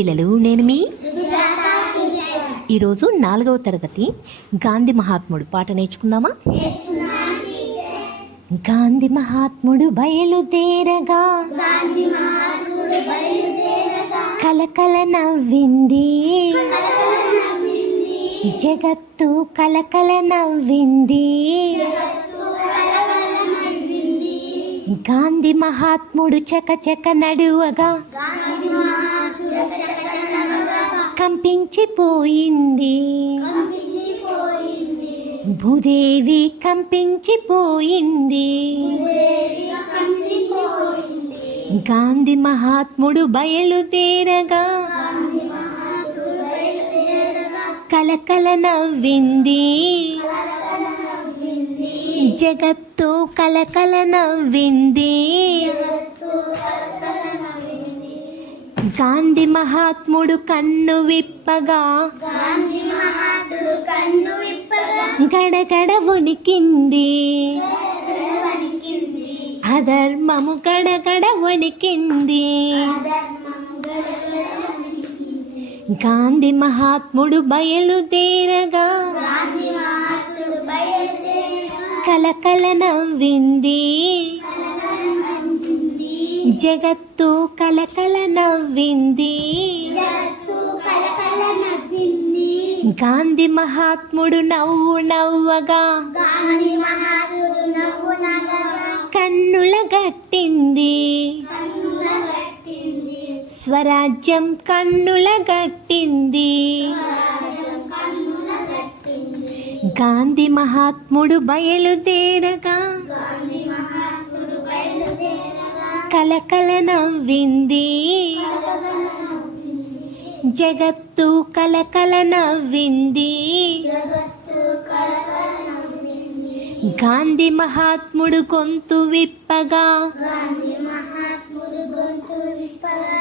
పిల్లలు నేను మీ? ఈరోజు నాలుగవ తరగతి. గాంధీ మహాత్ముడు పాట నేర్చుకుందామా? గాంధీ మహాత్ముడు బయలుదేరగా. కలకల నవ్వింది. జగత్తు కలకల నవ్వింది. గాంధీ మహాత్ముడు చకచక నడువగా. కంపించిపోయింది. భూదేవి కంపించిపోయింది. గాంధీ మహాత్ముడు బయలుదేరగా కలకల నవ్వింది. జగత్తు కలకల నవ్వింది. గాంధీ మహాత్ముడు కన్ను విప్పగా. గడగడ వణికింది అధర్మము గడగడ వణికింది గాంధీ మహాత్ముడు బయలుదేరగా. కలకల నవ్వింది. జగత్తు కలకల నవ్వింది. గాంధీ మహాత్ముడు నవ్వు నవ్వగా. కన్నుల గట్టింది. స్వరాజ్యం కన్నుల గట్టింది. గాంధీ మహాత్ముడు బయలుదేరగా. కలకల నవ్వింది. జగత్తు కలకల నవ్వింది. గాంధీ మహాత్ముడు గొంతు విప్పగా.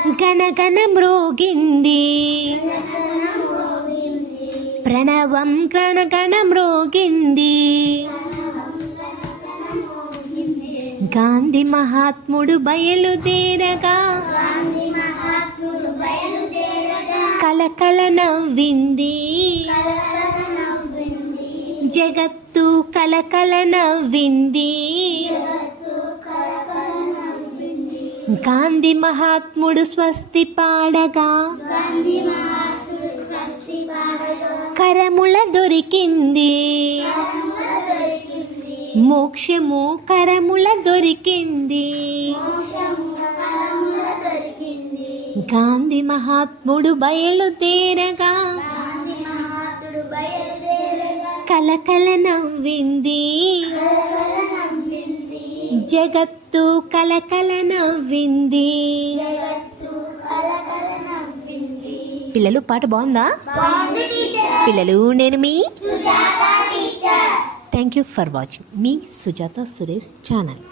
గనగన మ్రోగింది. ప్రణవం గణగణ మ్రోగింది. గాంధీ మహాత్ముడు బయలుదేరగా. కలకల నవ్వింది. జగత్తు కలకల నవ్వింది. గాంధీ మహాత్ముడు స్వస్తి పాడగా. కరముల దొరికింది. మోక్షము కరముల దొరికింది. గాంధీ మహాత్ముడు బయలుదేరగా కలకల నవ్వింది. జగత్తు కలకల నవ్వింది. పిల్లలు పాట బాగుందా? పిల్లలు నేను మీ థ్యాంక్ యూ ఫర్ వాచింగ్ మీ సుజాత సురేష్ ఛానల్